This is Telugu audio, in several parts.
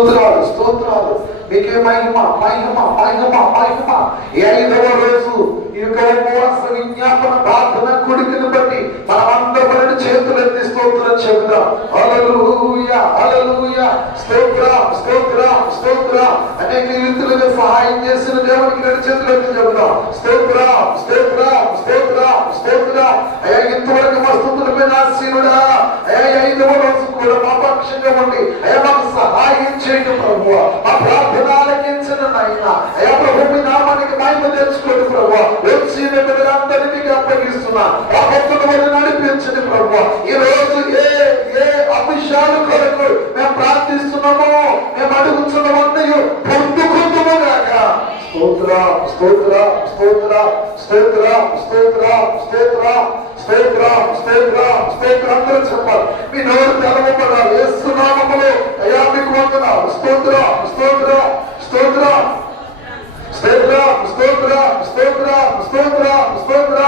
స్తోత్రాలు స్తోత్రాలు మీకే మహిమ మహిమ మహిమ మహిమ ఈ ఐదవ రోజు ఈ యొక్క ఉపవాస విజ్ఞాపన ప్రార్థన కుడికిని బట్టి మనమందరం చేతులెత్తి స్తోత్రం చెబుదాం. హల్లెలూయా హల్లెలూయా. స్తోత్రం స్తోత్రం స్తోత్రం. అనేక రీతులుగా సహాయం చేసిన దేవునికి రెండు చేతులెత్తి చెబుదాం. స్తోత్ర స్తోత్ర స్తోత్ర స్తోత్ర. అయ్యా ఇంతవరకు మా స్థుతుల మీద ఆశీనుడా. అయ్యా ఈ ఐదవ రోజు కూడా మా పక్షంగా ఉండి అయ్యా మాకు సహాయం చేయండి ప్రభు మా ప్రార్థన ఆలకించిన నాయన. అయ్యా ప్రభు మీ నామ మహిమ తెలుసుకోండి ప్రభు. వచ్చిన బిడ్డలందరినీ మీకు అప్పగిస్తున్నా. ఆ భక్తుల వల్ల నడిపించండి ప్రభు. ఈ రోజు ఏ ఏ అంశాలు కొరకు మేము ప్రార్థిస్తున్నామో మేము అడుగుతున్నామన్నయు పొందుకుంటుము గాక. స్తోత్ర స్తోత్ర స్తోత్ర స్తోత్ర స్తోత్ర స్తోత్ర స్తోత్ర స్తోత్ర స్తోత్ర. అందరూ చెప్పాలి. మీ నోరు తెలవబడాలి ఏసునామములో అయ్యా మీకు వందనాలు. స్తోత్ర స్తోత్ర స్తోత్ర. స్తోత్ర స్తోత్ర స్తోత్ర స్తోత్ర స్తోత్ర.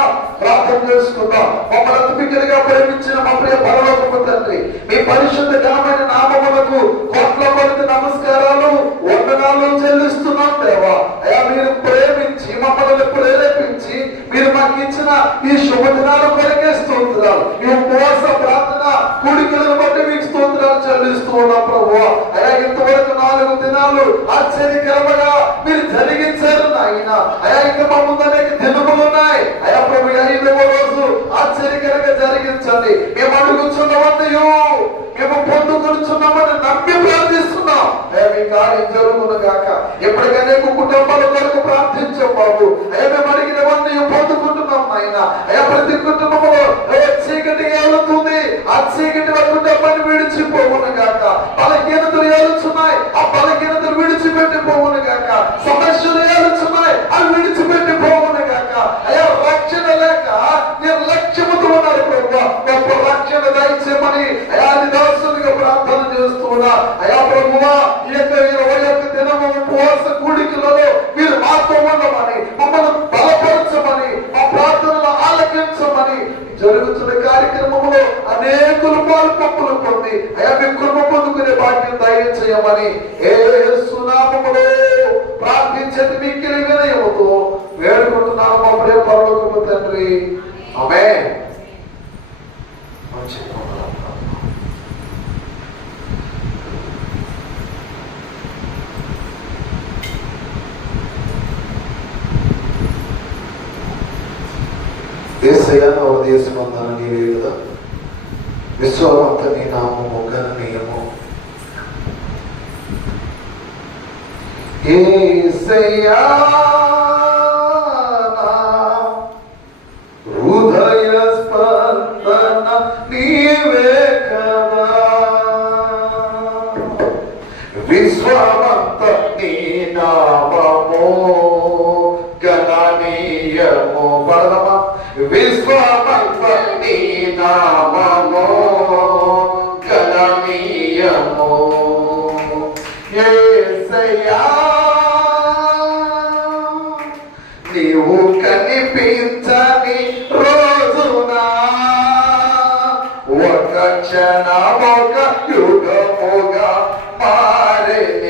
ప్రార్థన చేసుకుందాం. మమ్మల్ని అతిపికలుగా ప్రేమించిన మా ప్రియ పరలోకపు తండ్రి మీ పరిశుద్ధ ఘనమైన నామములకు కోట్ల కొలది నమస్కారాలు వందనాలు చెల్లిస్తున్నాం దేవా. అయ్యా మీరు ప్రేమించి మమ్మల్ని ప్రేరేపించి మీరు మాకు ఇచ్చిన ఈ శుభదినాలు కొరకే స్తోత్రాలు. ఈ ఉపవాస ప్రార్థన కూడికలను బట్టి మీకు స్తోత్రాలు చెల్లిస్తూ ఉన్నాం ప్రభు అయ్యా ఇంతవరకు నాలుగు దినాలు ఆశ్చర్యకరముగా మీరు జరిగించారు నాయన. అయ్యా ఇంకా మా ముందు అనేక దినములు ఉన్నాయి. అయ్యా ప్రభు ఐదవ రోజు ఆశ్చర్యకరంగా జరిగించండి. మేము అడుగుచున్నవన్నయు మేము పొందుకొనుచున్నామని నమ్మి ప్రార్థిస్తున్నాం. అయ్యా మీ కార్యం జరుగును గాక ఎప్పటికైనా కుటుంబాల కొరకు ప్రార్థించాం Paulo. É, meu marido, ఏసయ్యా దేశయ్య నవదేశమందన నీవే కదా. విశ్వమంత నీ నామము గణనీయము ఏసయ్యా హృదయ స్పందన నీవే కదా. విశ్వమంత నీ నామము విశ్వభక్తి నామో గణనీయమో. ఏసయ్యా నీవు కనిపించని రోజున? ఒక క్షణమొక యుగముగా మారే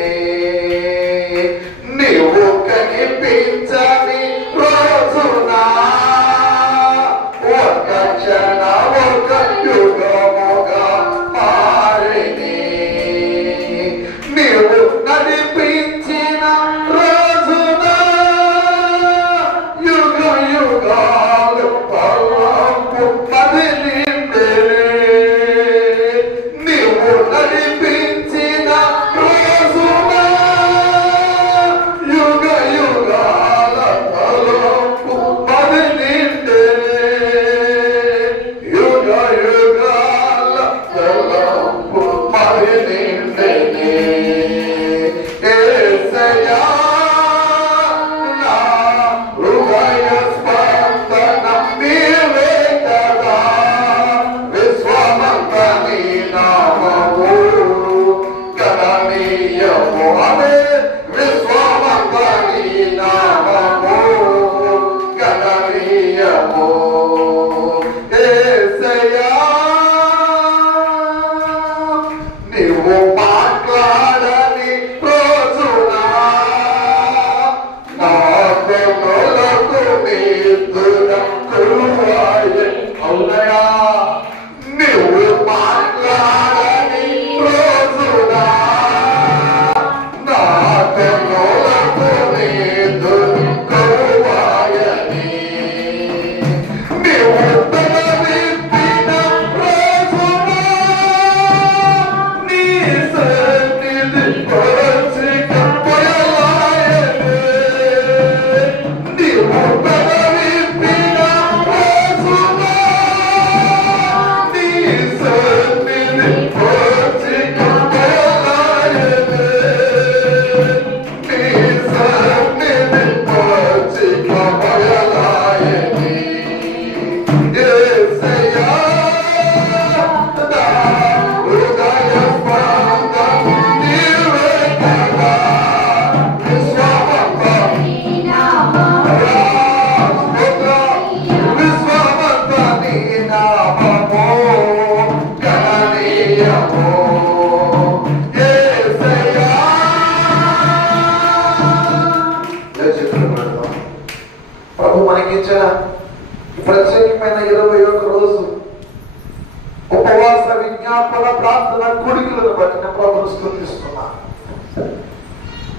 కొడుకులను బట్టిన నేను ప్రభుత్వం స్థుతిస్తున్నాను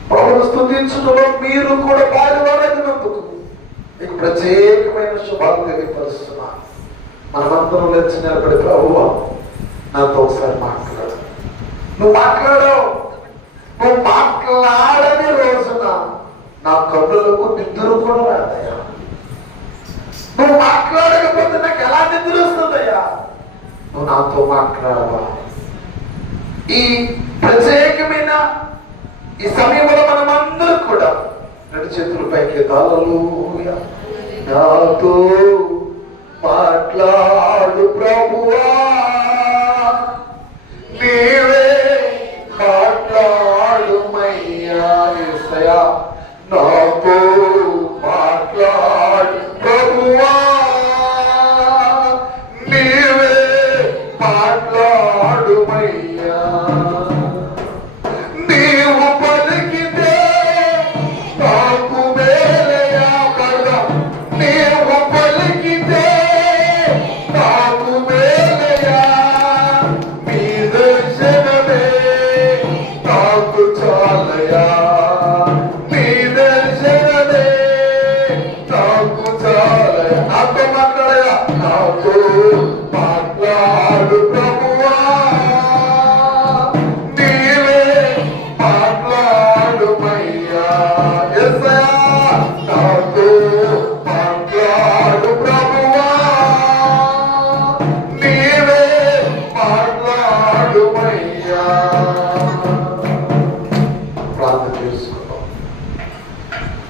ప్రభుత్వం స్థుతించడంలో మీరు కూడా భాగవారైనందుకు మీకు ప్రత్యేకమైన శుభాలు తెలియపరుస్తున్నాను మనమందరం లేచి నిలబడి ప్రభు నాతో ఒకసారి మాట్లాడు. నువ్వు మాట్లాడవు. నువ్వు మాట్లాడని రోజున నా కళ్ళకు నిద్ర కూడా రాదయ్యా. నువ్వు మాట్లాడకపోతే నాకు ఎలా నిద్ర వస్తుందయ్యా? నువ్వు నాతో మాట్లాడవా ఈ ప్రత్యేకమైన ఈ సమయంలో మనం అందరం కూడా రెండు చేతులు పైకి తాళలు నాతో మాట్లాడు ప్రభువా. నీవే మాట్లాడు మయ్యా నాతో మాట్లాడు ప్రభువా.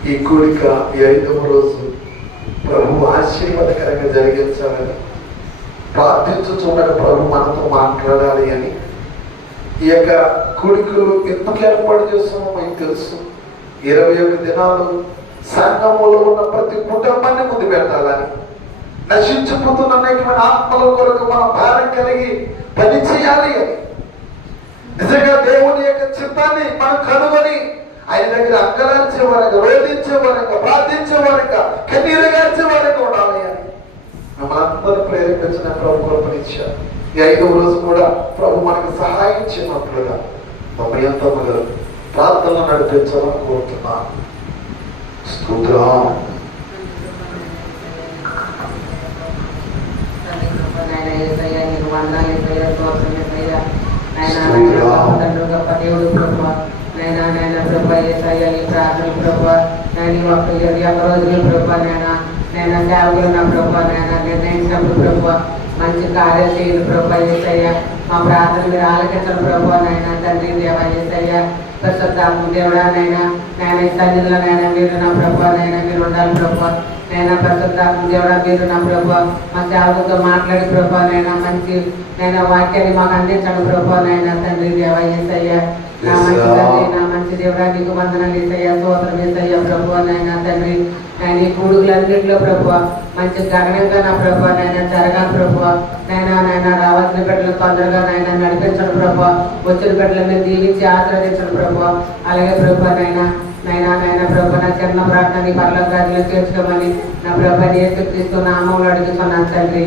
ఈ కూడిక ఈ ఐదవ రోజు ప్రభు ఆశీర్వాదకరంగా జరిగించాలని ప్రార్థించుచుండగా ప్రభు మనతో మాట్లాడాలి అని. ఈ యొక్క కూడికలు ఎందుకు ఏర్పాటు చేస్తున్నామో మీకు తెలుసు. ఇరవై ఒక దినాలు సంఘములో ఉన్న ప్రతి కుటుంబాన్ని ముందు పెట్టాలని. నశించిపోతున్న అనేకమైన ఆత్మల కొరకు మన భారం కలిగి పని చేయాలి అని. నిజంగా దేవుని యొక్క చిత్తాన్ని మనం కనుగొని ఆయన దగ్గర అంగలార్చే వారంగా రోధించే వారంగా ప్రార్థించే వారంగా కన్నీరు గార్చే వారంగా ఉండాలి అని. మిమ్మల్ని అందరూ ప్రేరేపించిన ప్రభు కృపనిచ్చారు. ఈ ఐదవ రోజు కూడా ప్రభు మనకు సహాయం చేయనట్లుగా సమయంతములు ప్రార్థనలు నడిపించాలని కోరుతున్నాను స్తోత్రం. మంచి కార్యం చేయండి ప్రభా ఏసయ్య. మా ప్రార్థన మీరు ఆలకించండి ప్రభా నాయన తండ్రి దేవ ఏసయ్య. ప్రస్తుతం దేవుడా నైనా నేను ఈ సన్నిధిలో నైనా మీరు నా ప్రభా నైనా మీరు ఉండాలి ప్రభా. నేను ప్రస్తుతం దేవుడా మీరు నా ప్రభా. మా సేవకులతో మాట్లాడి ప్రభా నైనా మంచి నేను వాక్యాన్ని మాకు అందించండి ప్రభా నైనా తండ్రి దేవ ఏసయ్య. నా మంచి తండ్రి నా మంచి దేవుడా నీకు వందనాలు ఏసయ్య స్తోత్రం ఏసయ్య ప్రభు నైనా తండ్రి ఆయన ఈ కూడుగులన్నింటిలో ప్రభు మంచి గగనంగా నా ప్రభు నైనా జరగాలి ప్రభు నైనా నైనా రావాల్సిన బిడ్డలు తొందరగా నైనా నడిపించడం ప్రభు వచ్చిన బిడ్డల మీద దీవించి ఆశీర్వదించడం ప్రభు అలాగే ప్రభు నైనా నైనా నైనా ప్రభు నా చిన్న ప్రార్థన నీ పర్ల గారిలో చేర్చుకోమని నా ప్రభు ఏసు క్రీస్తు నామంలో అడుగుతున్నాను తండ్రి.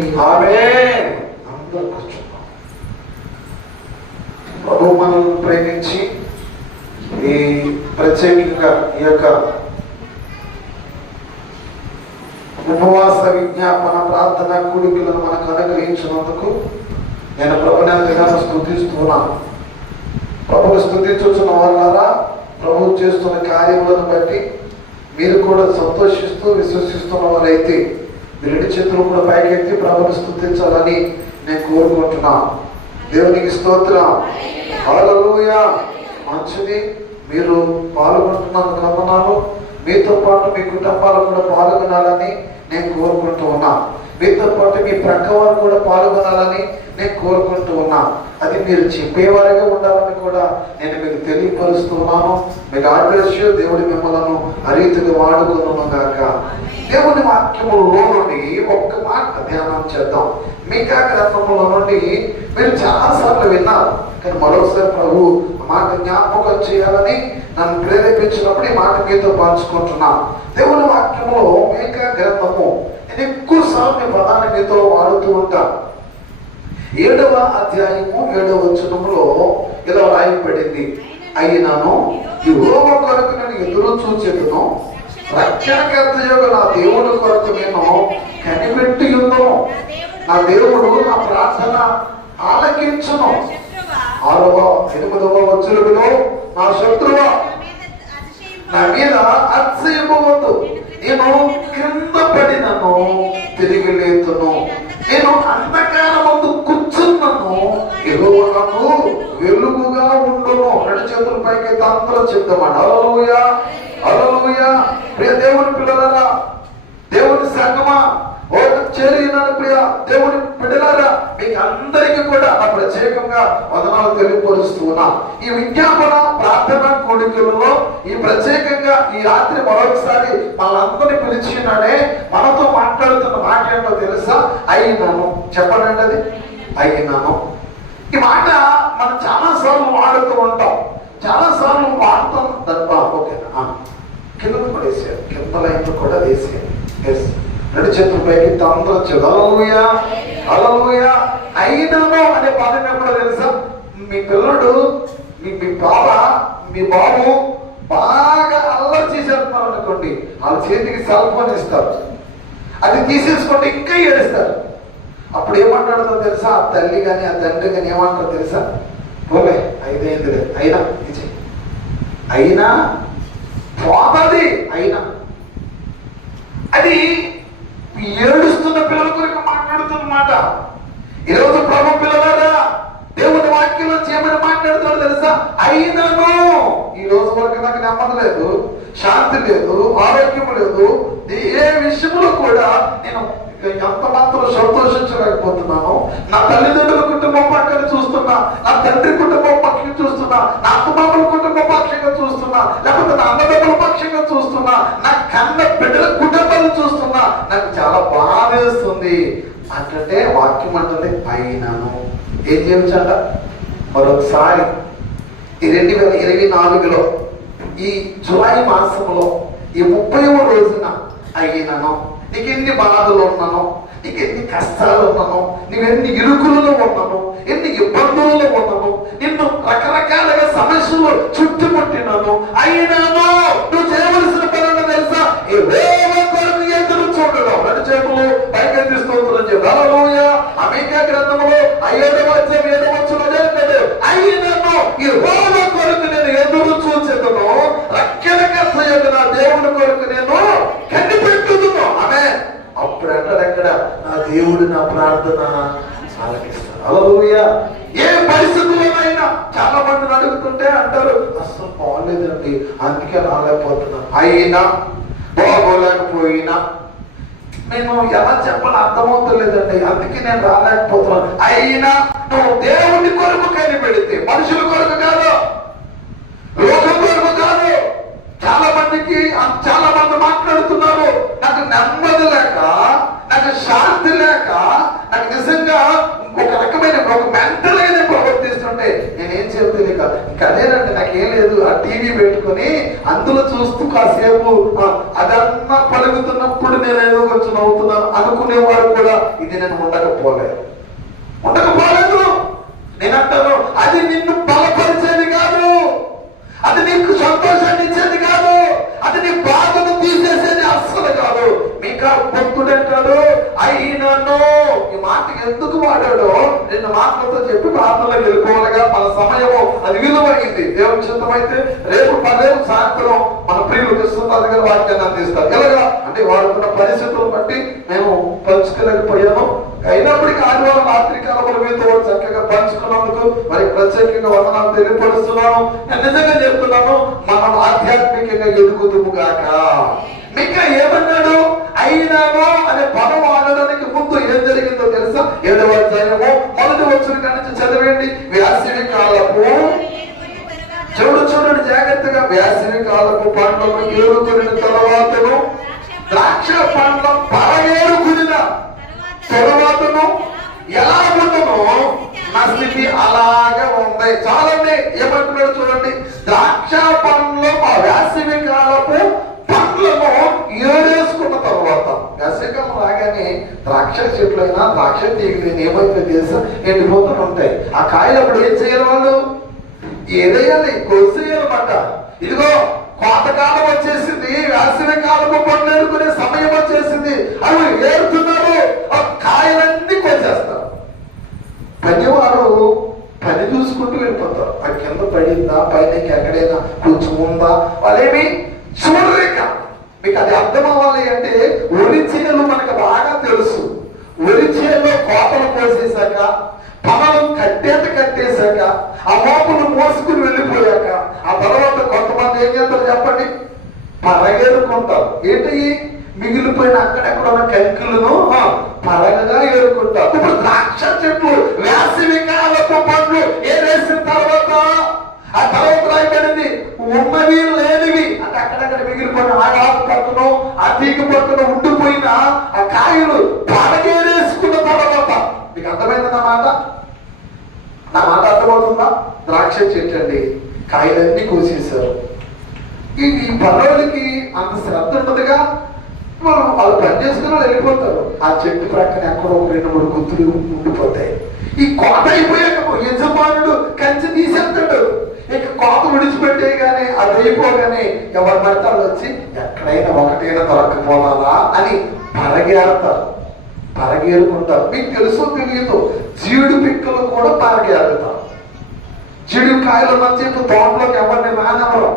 ప్రభు ప్రేమించి ప్రత్యేకంగా ఈ యొక్క ఉపవాస విజ్ఞాపన ప్రార్థన కూడికలను మనకు అనుగ్రహించినందుకు నేను ప్రభుని ఎంతగానో స్థుతిస్తున్నాను ప్రభుని స్థుతించున్న వాళ్ళారా ప్రభు చేస్తున్న కార్యములను బట్టి మీరు కూడా సంతోషిస్తూ విశ్వసిస్తున్న వారైతే రెండు చేతులు కూడా పైకెత్తి ప్రభుని స్థుతించాలని నేను కోరుకుంటున్నాను దేవునికి స్తోత్రం. మంచిది. మీరు పాల్గొంటున్నందుకు నమ్మున్నాను మీతో పాటు మీ కుటుంబాలు కూడా పాల్గొనాలని నేను కోరుకుంటూ ఉన్నాను మీతో పాటు మీ ప్రక్క వారు కూడా పాల్గొనాలని నేను కోరుకుంటూ ఉన్నాను అది మీరు చెప్పేవారిగా ఉండాలని కూడా నేను మీకు తెలియపరుస్తున్నాను మీకు ఆదర్శ దేవుడి మిమ్మలను అరీతిగా వాడుకున్నాను కాక దేవుని వాక్యములో నుండి ఒక్క మాట ధ్యానం చేద్దాం. మీకా గ్రంథములో నుండి మీరు చాలాసార్లు విన్నారు. కానీ మరోసారి ప్రభు మాట జ్ఞాపకం చేయాలని నన్ను ప్రేరేపించినప్పుడు ఈ మాట మీతో పంచుకుంటున్నాను దేవుని వాక్యంలో మేక గ్రంథము నేను ఎక్కువ సార్లు ప్రధాని మీతో వాడుతూ ఉంటాను ఏడవ అధ్యాయము ఏడవ వచనంలో ఇలా రాయబడింది. అయినను యెహోవా కొరకు నేను ఎదురు చూచెదను. రక్షణకర్త యొక్క నా దేవుడు కొరకు నేను కనిపెట్టి ఉన్నాను నా దేవుడు నా ప్రార్థన ఆలకించను. ఆరవ ఎనిమిదవ వచ్చులకు నా శత్రువా నా మీద అతిశయపోవద్దు నేను క్రింద పడినను తిరిగి లేతును. నేను అంధకార ముందు కూర్చున్నాను. ఎగువ నాకు వెలుగుగా ఉండును. రెండు చేతుల పైకి అందరూ చెప్తామని అలలుయా అలలుయా ప్రియ దేవుని పిల్లలరా దేవుని సంగమా ఓ చేరినాను ప్రియ దేవుని బిడ్డలారా మీకు అందరికీ కూడా నా ప్రత్యేకంగా వదనాలు తెలియపరుస్తూ ఉన్నా. ఈ విజ్ఞాపన ప్రార్థన కోడికలలో ఈ ప్రత్యేకంగా ఈ రాత్రి మరొకసారి మనందరినీ పిలిచినాడే మనతో మాట్లాడుతున్న మాట ఏంటో తెలుసా? అయినాను. చెప్పనండి అది. అయినాను. ఈ మాట మనం చాలా సార్లు వాడుతూ ఉంటాం. చాలా సార్లు వాడుతాం తప్ప ఓకేనా? కింద కూడా వేసారు కింద లైన్ కూడా వేసారు ఎస్ రెండు చేతుల పైకి అందరూ చదవలుయ అలలుయ అయినను అనే పదం ఎప్పుడో తెలుసా? మీ పిల్లడు మీ మీ బాబ మీ బాబు బాగా అల్లరి చేసేస్తున్నారు అనుకోండి వాళ్ళ చేతికి సెల్ ఫోన్ ఇస్తారు. అది తీసేసుకోండి ఇంకా ఏడుస్తారు. అప్పుడు ఏమంటాడో తెలుసా? ఆ తల్లి కానీ ఆ తండ్రి కానీ ఏమంటారో తెలుసా? పోలే ఐదైంది అయినా ఇది అయినా పోతుంది. అయినా. అది ఏడుస్తున్న పిల్లల కొరకు మాట్లాడుతున్నమాట ఈరోజు ప్రభు పిల్లలారా దేవుని వాక్యంలో చేయమని మాట్లాడుతున్నాడు తెలుసా? అయినను. ఈ రోజు వరకు నాకు నెమ్మది లేదు శాంతి లేదు ఆరోగ్యం లేదు. ఏ విషయంలో కూడా నేను ఎంత మాత్రం సంతోషించలేకపోతున్నాను. నా తల్లిదండ్రుల కుటుంబం పక్కన చూస్తున్నా నా తండ్రి కుటుంబం పక్కన చూస్తున్నా నా అత్తమామల కుటుంబం పక్షంగా చూస్తున్నా లేకపోతే నా అన్నదమ్ముల పక్షంగా చూస్తున్నా నా కన్న బిడ్డల కుటుంబాలు చూస్తున్నా నాకు చాలా బాధ వేస్తుంది అంటే వాక్యం అంటుంది అయినాను ఏం చేయొచ్చంట మరొకసారి ఈ రెండు వేల ఇరవై నాలుగులో ఈ జులై మాసంలో ఈ ముప్పై రోజున అయినను. నీకు ఎన్ని బాధలు ఉన్నాను? నీకు ఎన్ని కష్టాలు ఉన్నాను? నీవెన్ని ఇరుకులలో ఉన్నాను? ఎన్ని ఇబ్బందులలో ఉన్నాను? నిన్ను రకరకాలుగా సమస్యలు చుట్టుముట్టినాను. అయినాను నువ్వు చేయవలసిన పనులు తెలుసా ఈ వేల కొరకు ఎదురు చూడడం రెండు చేతులు పైకెత్తి స్తోత్రం చెప్పి హల్లెలూయ అమేకా గ్రంథములో అయ్యేడవ అధ్యాయం ఏడవ వచనం లేదు అయినను ఈ వేల కొరకు నేను ఎదురు చూచెదను. రక్షణ యొక్క నా దేవుని కొరకు నేను కనిపెట్టుదును. ఆమె అప్పుడు అంటారు అక్కడ నా దేవుడు నా ప్రార్థన ఆలకిస్తాడు హల్లెలూయా. ఏ పరిస్థితుల్లోనైనా చాలా మందిని అడుగుతుంటే అంటారు అసలు బాగలేదండి అందుకే రాలేకపోతున్నాను. అయినా బాగోలేకపోయినా నేను ఎలా చెప్పాలో అర్థమవుతలేదండి. అందుకే నేను రాలేకపోతున్నాను అయినా నువ్వు దేవుడి కొరకు కనిపెడితే మనుషుల కొరకు కాదు. లోకం కొరకు కాదు. చాలా మందికి చాలా మంది మాట్లాడుతున్నారు. నాకు నెమ్మది లేక నాకు శాంతి లేక నాకు నిజంగా ఒక రకమైన ఒక మెంటల్గా ప్రవర్తిస్తుంటే నేనేం చేయలేదు ఇక ఇంకా అదేనండి నాకేం లేదు. ఆ టీవీ పెట్టుకొని అందులో చూస్తూ కాసేపు అదంతా అదన్నా పలుకుతున్నప్పుడు నేను ఏదో కొంచెం నవ్వుతున్నాను అనుకునేవాడు కూడా ఇది నేను ఉండకపోలేదు ఉండకపోలేదు. నేను అంటాను అది నిన్ను బలపరిచేది కాదు. అది నీకు సంతోషాన్ని ఇచ్చేది కాదు. అది నీ బాధను తీసేసేది అస్సలు కాదు. మీక భక్తుడే కాదు అయినను ఈ మాట ఎందుకు వాడాడో నిన్న మాటలతో చెప్పి ప్రార్థనలో వెళ్ళిపోవాలిగా మన సమయము అది విలువైంది. దేవుని చిత్తమైతే రేపు పదేపు సాయంత్రం మన ప్రియులు కృష్ణరాజు గారు వాక్యాన్ని అందిస్తారు. ఎలాగా? అంటే వాడుకున్న పరిస్థితులను బట్టి మేము పంచుకోలేకపోయాము. అయినప్పటికీ ఆదివారం రాత్రి కాలంలో మీతో చక్కగా పంచుకున్నందుకు మరి ప్రత్యేకంగా వందనాలు తెలియపరుస్తున్నాను. నేను నిజంగా చెప్తున్నాను మనం ఆధ్యాత్మికంగా ఎదుగుతుము గాక. ఇంకా ఏమన్నాడు? అయినామో అనే పదం ఆడడానికి ముందు ఏం జరిగిందో తెలుసా? ఏడవ అధ్యాయము మొదటి వచ్చిన కాడి నుంచి చదివండి వేసవి కాలపు చూడు చూడండి జాగ్రత్తగా. వేసవి కాలపు పండ్లను ఏరుకుని తర్వాతను ద్రాక్ష పండ్ల పరగేరుకునిన తరువాతను ఎలా ఉండను? నా స్థితి అలాగే ఉంది. చాలండి ఏమంటున్నాడు చూడండి. ద్రాక్ష పండ్లు ఆ వేసవి కాలపు పండ్లను ఏడేసుకున్న తర్వాత. వేసవికాలం రాగానే ద్రాక్ష చెట్లైనా ద్రాక్ష తీగలు ఏమైతే తెలుసా? ఎండిపోతూ ఉంటాయి. ఆ కాయలు అప్పుడు ఏం చేయాలి వాళ్ళు? ఏదేయాలి కొలిసేయాలన్నమాట ఇదిగో కోతకాలం వచ్చేసింది వేసవి కాలము పండ్లు సమయం వచ్చేసింది. అవి ఏరుతున్నారు ఆ కాయలన్నీ కోసేస్తారు పనివారు పని చూసుకుంటూ వెళ్ళిపోతారు ఆ కింద పడిందా పైన ఎక్కడైనా కొంచెం ఉందా వాళ్ళేమి చూడలేక మీకు అది అర్థం అవ్వాలి అంటే ఒరి చీరలు మనకు బాగా తెలుసు ఒరి చీరలో కోతలు కోసేశాక పనులు కట్టేత కట్టేశాక ఆ మోపులు మోసుకుని వెళ్ళిపోయాక ఆ తర్వాత కొంతమంది ఏం చేస్తారు చెప్పండి పరగేరుకుంటారు ఏంటి తన కంకులను పరగగా ఇప్పుడు ద్రాక్ష చెట్లు వేసవి కాలపు పండ్లు ఏరేసిన తర్వాత? ఆ తర్వాత రాయబడింది ఉన్నవి లేనివి. అంటే అక్కడక్కడ మిగిలిపోయిన ఆగాపు పక్కన ఆ తీగ పక్కన ఉండిపోయిన ఆ కాయలు పరగేరేసుకున్న తర్వాత. మీకు అర్థమైంది నా మాట? నా మాట అర్థమవుతుందా? ద్రాక్ష చెట్టు అండి కాయలన్నీ కోసేశారు. ఈ ఈ పనులకి అంత శ్రద్ధ ఉండదుగా? వాళ్ళు వాళ్ళు పని చేసుకుని వాళ్ళు వెళ్ళిపోతారు. ఆ చెట్టు ప్రక్కన ఎక్కడో ఒక రెండు మూడు గుర్తులు ఉండిపోతాయి. ఈ కోత అయిపోయాక యజమానుడు కంచి తీసేస్తాడు. ఇక కోత విడిచిపెట్టేయగానే అది అయిపోగానే ఎవరు పడతారు వచ్చి ఎక్కడైనా ఒకటైనా దొరకపోవాలా అని పరగేడతారు. పరగేరుకుంటారు మీకు తెలుసో తెలియదు జీడి పిక్కలు కూడా పరగేరుతారు జీడి కాయలు ఉన్న తోటలోకి ఎవరిని మానవరం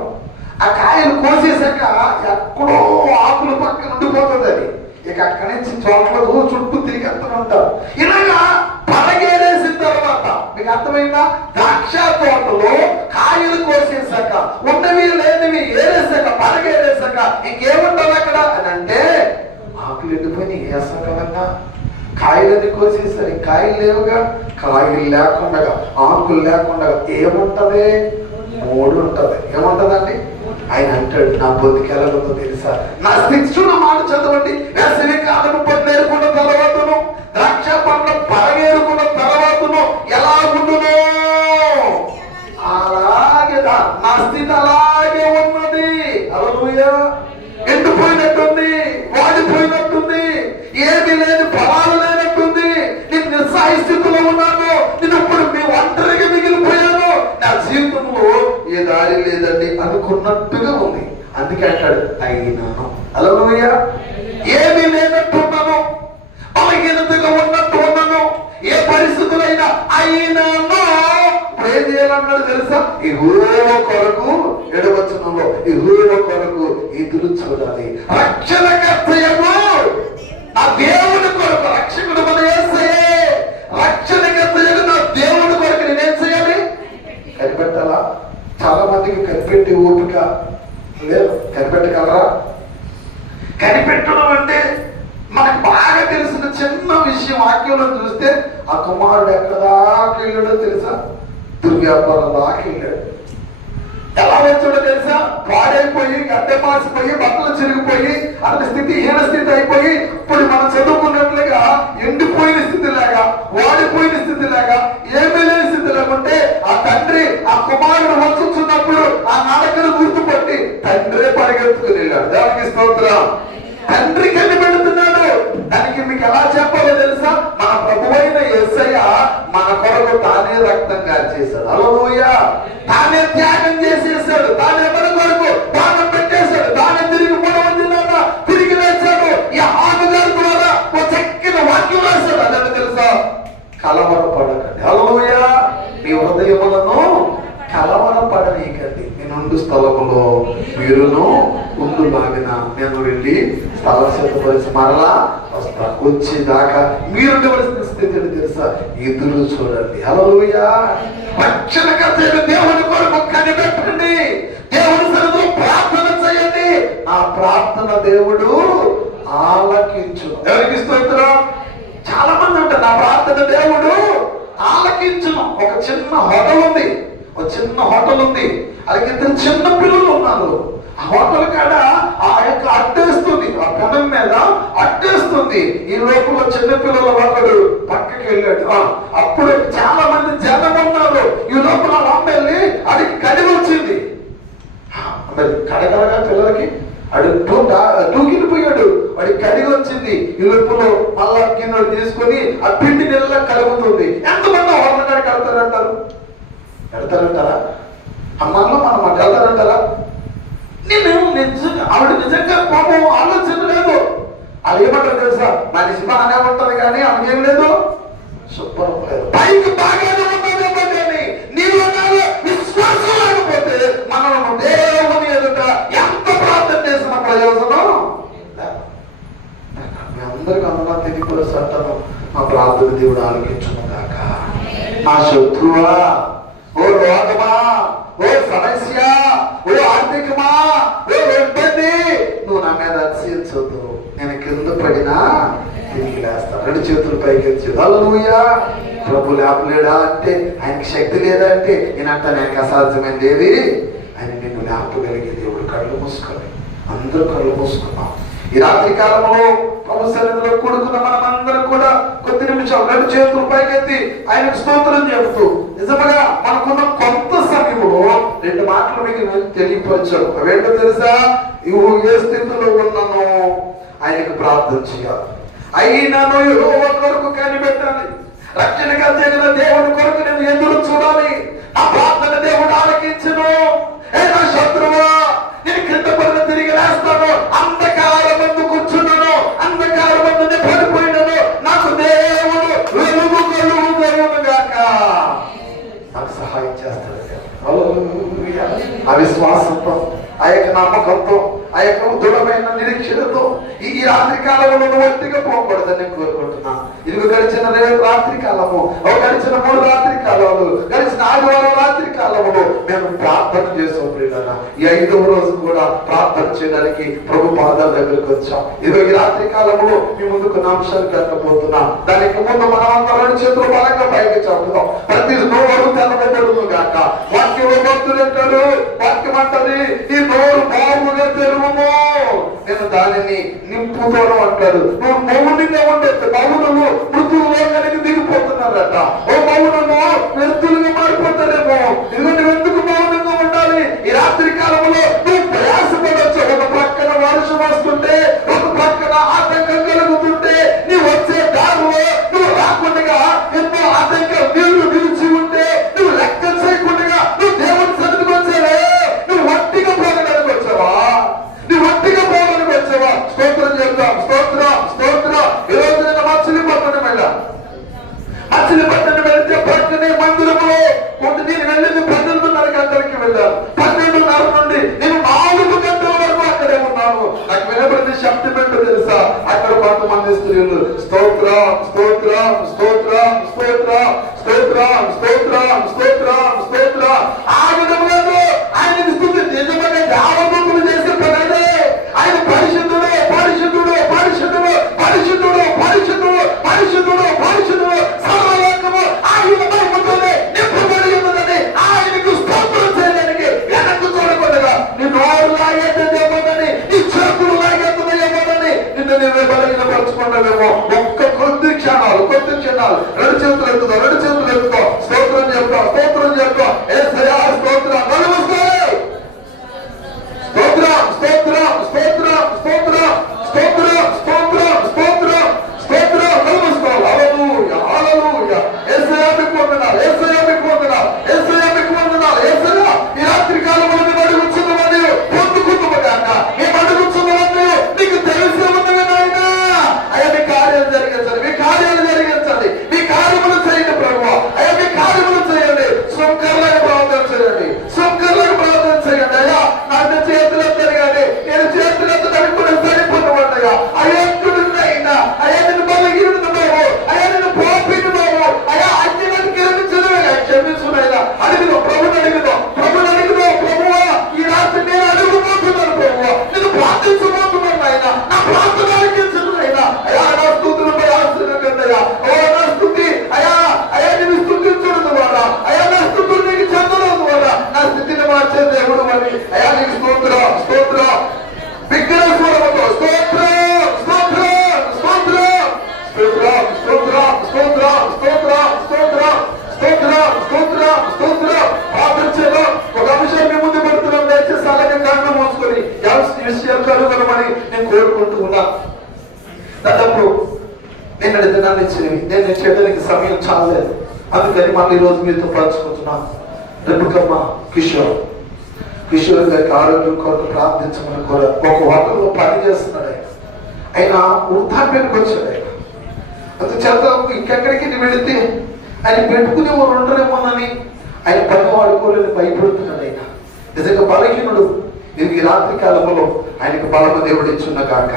ఆ కాయలు కోసేసాక ఎక్కడో ఆకుల పక్కన ఉండిపోతుంది అది. ఇక అక్కడి నుంచి తోటలో చుట్టూ తిరిగేస్తూ ఉంటారు ఇలాగా పడగేరేసిన తర్వాత మీకు అర్థమైందా? ద్రాక్ష తోటలో కాయలు కోసేసాక ఉన్నవి లేనివి ఏరేసాక పరగేరేసాక ఇంకేముంటుంది అక్కడ? అని అంటే ఆకులు ఎండిపోయి వేస్తాం కదన్నా. కాయలని కోసేసరి కాయలు లేవుగా? కాయలు లేకుండా ఆకులు లేకుండా ఏముంటది? మూడు ఉంటది. ఏముంటదండి? ఆయన అంటాడు నా బొద్దుకి ఎలా ఉందో తెలుసా? నా శిక్షణ మాట చదవండి. వేసవి కాలము పండ్లు తర్వాతను ద్రాక్ష పండ్ల పరగేరుకున్న తర్వాతను ఎలా ఉండును? అలాగే నా స్థితి అలా ఉన్నది అలలుయా ఎండిపోయినట్టుంది వాడిపోయినట్టుంది ఏమీ లేదు ఫలాలు లేనట్టుంది నేను నిస్సాయ స్థితిలో ఉన్నాను నేను ఇప్పుడు మీ ఒంటరిగా మిగిలిపోయాను నా జీవితంలో ఏ దారి లేదండి అనుకున్నట్టుగా ఉంది. అందుకే అంటాడు అయినాను. అలలోయ ఏమీ లేనట్టున్నాను బలహీనతగా ఉన్నట్టు ఉన్నాను. ఏ పరిస్థితులైనా అయినాను. ఏం చేయాలన్నాడు తెలుసా? ఈ హూవ కొరకు ఎడవచనంలో ఈ హూవ కొరకు ఎదురు చూడాలి. రక్షణకర్తయము ఆ దేవుని కొరకు రక్షకుడు మన యేసయ్యే రక్షణకర్తయము నా దేవుని కొరకు నేనేం చేయాలి కనిపెట్టాలా చాలా మందికి కనిపెట్టే ఓపిక లేదు కనిపెట్టగలరా కనిపెట్టడం అంటే మనకు బాగా తెలిసిన చిన్న విషయం వాక్యంలో చూస్తే ఆ కుమారుడు ఎక్కడ దాకా వెళ్ళాడో తెలుసా దుర్వ్యాపారం దాకా వెళ్ళాడు ఎలా వచ్చాడో తెలుసా పాడైపోయి గడ్డ మాసిపోయి బట్టలు చిరిగిపోయి అతని స్థితి హీన స్థితి అయిపోయి ఇప్పుడు మనం చదువుకున్నట్లుగా ఎండిపోయిన స్థితి లాగా వాడిపోయిన స్థితి లాగా ఏమీ లేని స్థితి లేకుంటే ఆ తండ్రి ఆ కుమారుడు వచ్చుచున్నప్పుడు ఆ నాటకను గుర్తుపట్టి తండ్రే పరిగెత్తుకుని వెళ్ళాడు దేవునికి స్తోత్రం తండ్రి కన్ని పెడుతున్నాడు దానికి మీకు ఎలా చెప్పాలో తెలుసా మన ప్రభువైన యేసయ్య మన కొరకు తానే రక్తం చేశాడు అలలోయ తానే త్యాగం చేసేసాడు తానే మన కొరకు ప్రాణం పెట్టేశాడు తానే తిరిగి మూడవ దినాన తిరిగి లేచాడు ఈ హాను గారి ద్వారా ఓ చక్కిన వాక్యం రాశాడు అదే తెలుసా కలవరపడకండి అలలోయ మీ హృదయములను కలవరపడనీకండి మీ నుండి స్థలములో మీరును ముందు నేను వెళ్ళి స్థల సిద్ధపరిచి మరలా వస్తా. వచ్చేదాకా మీరు ఉండవలసిన స్థితిని తెలుసా? ఎదురు చూడండి. హలోయ రక్షణకర్త అయిన దేవుని కొరకు కనిపెట్టండి. దేవుని సరితో ప్రార్థన చేయండి. ఆ ప్రార్థన దేవుడు ఆలకించు ఎవరికి స్తోత్రం? చాలా మంది ఉంటారు. నా ప్రార్థన దేవుడు ఆలకించును. ఒక చిన్న హోటల్ ఉంది. ఒక చిన్న హోటల్ ఉంది. అలాగే ఇద్దరు చిన్న పిల్లలు ఉన్నారు. ఆ హోటల్ కాడ ఆ యొక్క అడ్డేస్తుంది ఆ పెనం మీద అడ్డేస్తుంది ఈ లోపల చిన్న పిల్లల ఒకడు పక్కకి వెళ్ళాడు. అప్పుడు చాలా మంది జనం ఉన్నారు. ఈ లోపల అమ్మ వెళ్ళి అడిగి కడిగి వచ్చింది. మరి కడగలగా పిల్లలకి? అడు దూకిలిపోయాడు వాడి కడిగి వచ్చింది. ఈ లోపల మళ్ళా గిన్నెలు తీసుకొని ఆ పిండి నెలలో కలుగుతుంది ఎంతమంది హోటల్ కాడికి కడతారంటారు కడతారంటారా అమ్మాలో మనం అటు వెళ్తారంటారా నేను నిజంగా ఆవిడ నిజంగా పాపం ఆలోచన లేదు. అది ఏమంటారు తెలుసా? మనిషి బాగానే ఉంటుంది కానీ ఆమెకేం లేదు. సూపర్ లేదు పైకి బాగానే ఉన్నదేమో కానీ నీలో విశ్వాసం లేకపోతే మనం దేవుని ఎదుట ఎంత ప్రార్థన చేసిన ప్రయోజనం మీ అందరికి అందులో మా ప్రార్థన దేవుడు ఆలోచించుకున్నాక మా శత్రువా ఓ రోగమా ఓ సమస్య? ఓ ఆర్థికమా? ఓ ఇబ్బంది? నువ్వు నా మీద అతిశయించొద్దు నేను కింద పడినా తిరిగి లేస్తా. రెండు చేతులు పైకి హల్లెలూయా. ప్రభు లేపలేడా అంటే ఆయనకి శక్తి లేదా అంటే నేనంట నాకు అసాధ్యమైనది ఏది? ఆయన నిన్ను లేపగలిగే దేవుడు కళ్ళు మూసుకొని అందరూ కళ్ళు మూసుకున్నాం ఈ రాత్రి కాలంలో ప్రభు సన్నిధిలో కూడుకున్న మనం అందరం కూడా కొద్ది నిమిషాలు రెండు చేతులు పైకెత్తి ఆయనకు స్తోత్రం చెబుతూ నిజముగా మనకున్న కొంత సమయంలో రెండు మాటలు మీకు నేను తెలియపరచాను. అవేంటో తెలుసా? ఇవి ఏ స్థితిలో ఉన్నానో ఆయనకు ప్రార్థన చేయాలి. అయినను యెహోవా కొరకు కనిపెట్టాలి. రక్షణ కలిగిన దేవుని కొరకు నేను ఎదురు చూడాలి. ఆ ప్రార్థన దేవుడు ఆలకించను. ఆ విశ్వాసంతో ఆ యొక్క నమ్మకంతో ఆ యొక్క దృఢమైన నిరీక్షణతో ఈ రాత్రి కాలంలో నువ్వు పోకూడదని కోరుకుంటున్నాను ఇదిగో గడిచిన రే- రాత్రి కాలము గడిచిన మూడు రాత్రి కాలాలు గడిచిన ఆదివారం రాత్రి కాలంలో మేము ప్రార్థన చేసాం ప్రియులరా. ఈ ఐదవ రోజు కూడా ప్రార్థన చేయడానికి ప్రభు పాదాల దగ్గరికి వచ్చాం. ఇదిగో ఈ రాత్రి కాలంలో మీ ముందు కొన్ని అంశాలు కట్టబోతున్నా దానికి ముందు మనం అందరం చేతులు బలంగా పైకి చంపుదాం ప్రతి నోరు తెల్లబెట్టడును గాక వాక్యం భక్తులు అంటారు వాక్యం అంటది ఈ నోరు బాగుగా తెరువము నేను దానిని నింపుతాను అంటాడు. నువ్వు మౌనంగా ఉండొచ్చు మౌనము మృతువులో కలిగి దిగిపోతున్నారట ఓ మౌనము వ్యక్తులుగా మారిపోతారేమో ఇదిగో నువ్వు ఎందుకు మౌనంగా ఉండాలి? ఈ రాత్రి కాలంలో నువ్వు ప్రయాసపడవచ్చు ఒక పక్కన వర్షం వస్తుంటే ఒక పక్కన ఆటంకం కలుగుతుంటే నీ వచ్చే దారిలో నువ్వు రాకుండా ఎన్నో ఆటంకం ఈరోజు మీతో పంచుకుంటున్నాను. రెబ్బకమ్మ కిషోర్. కిషోర్ గారికి ఆరోగ్యం కొరకు ప్రార్థించమని కూడా ఒక హోటల్లో పని చేస్తున్నాడు ఆయన. వృద్ధాప్యానికి వచ్చాడు ఆయన. అందుచేత ఇంకెక్కడికి వెళితే ఆయన పెట్టుకు వారు ఉండరేమోనని ఆయన పని వాడుకోలేని భయపడుతున్నాడు ఆయన నిజంగా బలహీనుడు దీనికి ఈ రాత్రి కాలంలో ఆయనకు బలము దేవుడు ఇచ్చున్న కాక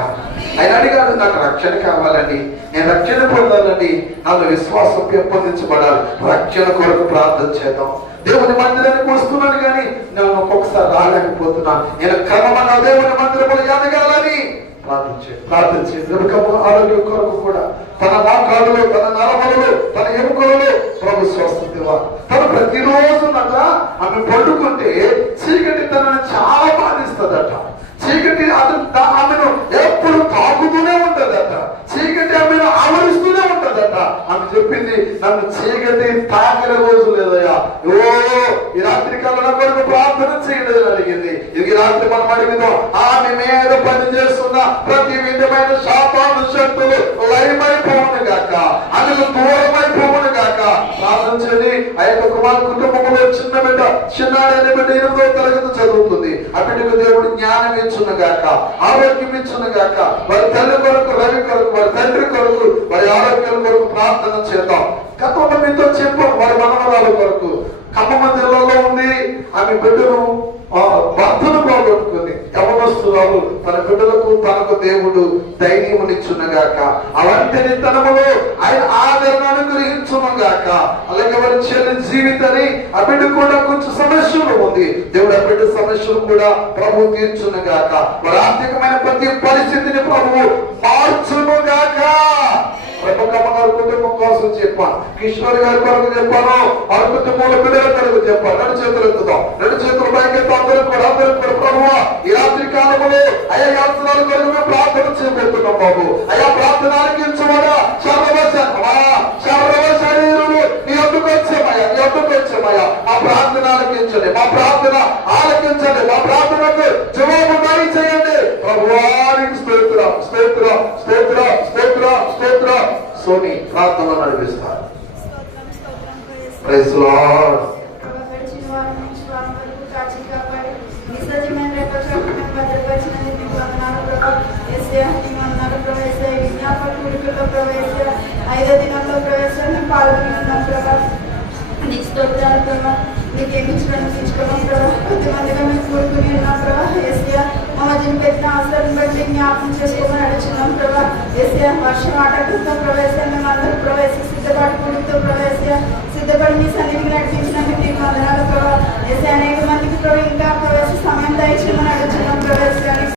ఆయన అడిగాడు నాకు రక్షణ కావాలండి. నేను రక్షణ పొందాలండి. నాలో విశ్వాసం పెంపొందించబడాలి. రక్షణ కొరకు ప్రార్థన చేద్దాం. దేవుని మందిరానికి వస్తున్నాను కానీ నేను ఒక్కొక్కసారి రాలేకపోతున్నాను. నేను క్రమమైన దేవుని మందిరములు ఎదగాలని ప్రార్థించే ప్రార్థించే ఎముకము ఆరోగ్యం కొరకు కూడా తన మోకాళ్ళలో తన నరములలో తన ఎముకలలో ప్రభు స్వస్థత తను ప్రతిరోజు నట ఆమె పండుకుంటే చీకటి తనని చాలా బాధిస్తుందట. చీకటి అతను ఆమెను ఎప్పుడు తాకుతూనే ఉంటుందట. చీకటి ఆమెను ఆమె ఉంటదట ఆమె చెప్పింది. నన్ను చీకటి తాకిన రోజు లేదయ్యా. ఓ ఈ రాత్రి కాలం కొరకు ప్రార్థన చేయలేదు అని అడిగింది. ఇది రాత్రి మనం అడిగినాం ఆమె మీద పని చేస్తున్న ప్రతి విధమైన శాపాను శక్తులు లయమైపోను గాక. ఆమెకు దూరమైపో గాక ఆ యొక్క కుమార్ కుటుంబంలో చిన్న బిడ్డ చిన్నాడైన బిడ్డ ఎనిమిదో తరగతి చదువుతుంది. ఆ దేవుడు జ్ఞానం ఇచ్చున్న గాక ఆరోగ్యం ఇచ్చున్న గాక. వారి తల్లి కొరకు రవి కొరకు వారి తండ్రి కొరకు వారి ఆరోగ్యం కొరకు ప్రార్థన చేద్దాం. గతంలో మీతో చెప్పాం వారి మనవరాల కొరకు. ఖమ్మం జిల్లాలో ఉంది. ఆమె బిడ్డను భర్తను పోగొట్టుకుంది యవనస్తురాలు తన బిడ్డలకు తనకు దేవుడు ధైర్యమునిచ్చునగాక. అలాంటి తనములో ఆయన ఆదరణ అనుగ్రహించునుగాక. అలాగే వారి చెల్లి జీవితాన్ని ఆ బిడ్డ కూడా కొంచెం సమస్యలు ఉంది. దేవుడు ఆ బిడ్డ సమస్యలు కూడా ప్రభు తీర్చునుగాక. వారి ఆర్థికమైన ప్రతి పరిస్థితిని ప్రభు మార్చునుగాక. ప్రభకమ్మ గారి కుటుంబం కోసం చెప్పాను. కిషోర్ గారి కొరకు చెప్పాను. ఆ కుటుంబంలో బిడ్డల కొరకు చెప్పాను. రెండు చేతులు ఎత్తుదాం రెండు చేతులు పైకెత్తు అందరూ కూడా అందరూ కూడా ప్రభు ఈ రాత్రి కాలంలో అయ్యా యాత్రల కొరకు మేము ప్రార్థన చేపెడుతున్నాం బాబు. అయ్యా ప్రార్థన ఆలకించమడా సర్వశమా సర్వ శరీరులు నీ ఎందుకు వచ్చామయ్యా? నీ ఎందుకు వచ్చామయ్యా? మా ప్రార్థన ఆలకించండి. మా ప్రార్థన ఆలకించండి. మా ప్రార్థన జవాబు చేయండి ప్రభువానికి స్తోత్రం స్తోత్రం స్తోత్రం స్తోత్రం స్తోత్రం సోని ప్రార్థన నడిపిస్తారు స్తోత్రం స్తోత్రం ప్రైజ్ ప్రైజ్ లార్డ్ ప్రభా గడిచిన వారం నుంచి వారం వరకు కాచి కాపాడి నిసజమైన రేపటి భద్రపరిచినందుకు మీకు వందనాలు ప్రభా ఎస్ఏ మీకు వందనాలు ప్రభా ఎస్ఏ విజ్ఞాపన కూడికల్లో ప్రవేశ ఐదో దినంలో ప్రవేశాన్ని పాల్గొని ఉన్నాం ప్రభా నీకు స్తోత్రాలు ప్రభా నీకు ఏమి ఇచ్చుకోవడం తీసుకోవడం ప్రభా కొద్దిమందిగా మేము కూడుకుని ఉన్నాం ప్రభా నేను పెట్టిన ఆశలను బట్టి జ్ఞాపకం చేసుకోమని అడుగుతున్నాం ప్రభా ఎస్ఏ వర్షం ఆటంకంతో ప్రవేశం. మేము అందరూ ప్రవేశ సిద్ధపడి కూడితో ప్రవేశ. సిద్ధపడి మీ సన్నిధికి నడిపించినందుకు నీకు వందనాలు ప్రభా. ఎస్ఏ అనేక మందికి ప్రభు ఇంకా ప్రవేశ సమయం దయచేయమని అడుగుతున్నాం ప్రవేశ